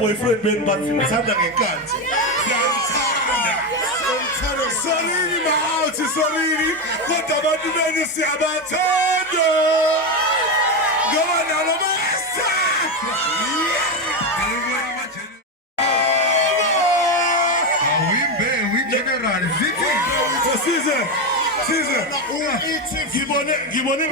boyfriend Ben but simthanda ngenkathi. Siyamthanda. Sorry mawuthi sorry kodwa abantu benu siyabathanda. Ngoba nalo basta. We general Season. Ngibone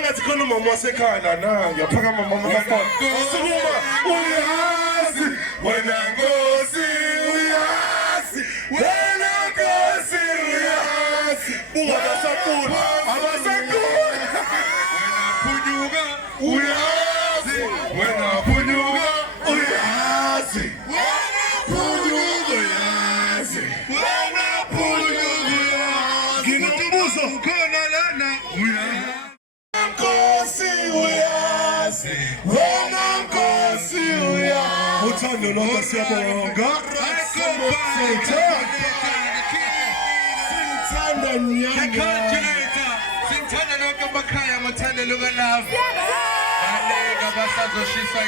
ngathi khona umama wasekhaya lana ngiyaphakama mama kaFana. Sukuma uyazi wena Nkosi uyazi wena Nkosi uyazi buka abasakula wena phunyuka uyazi wena phunyuka uyazi wena phunyuka uyazi wena phunyuka uyazi nginombuzo ukhona lana uyazi Nkosi uyazi wena Nkosi uyazi uthando lwakho siyabonga sithanda nyanga sinthanda lonke emakhaya ngothando luka love baleka basazoshisa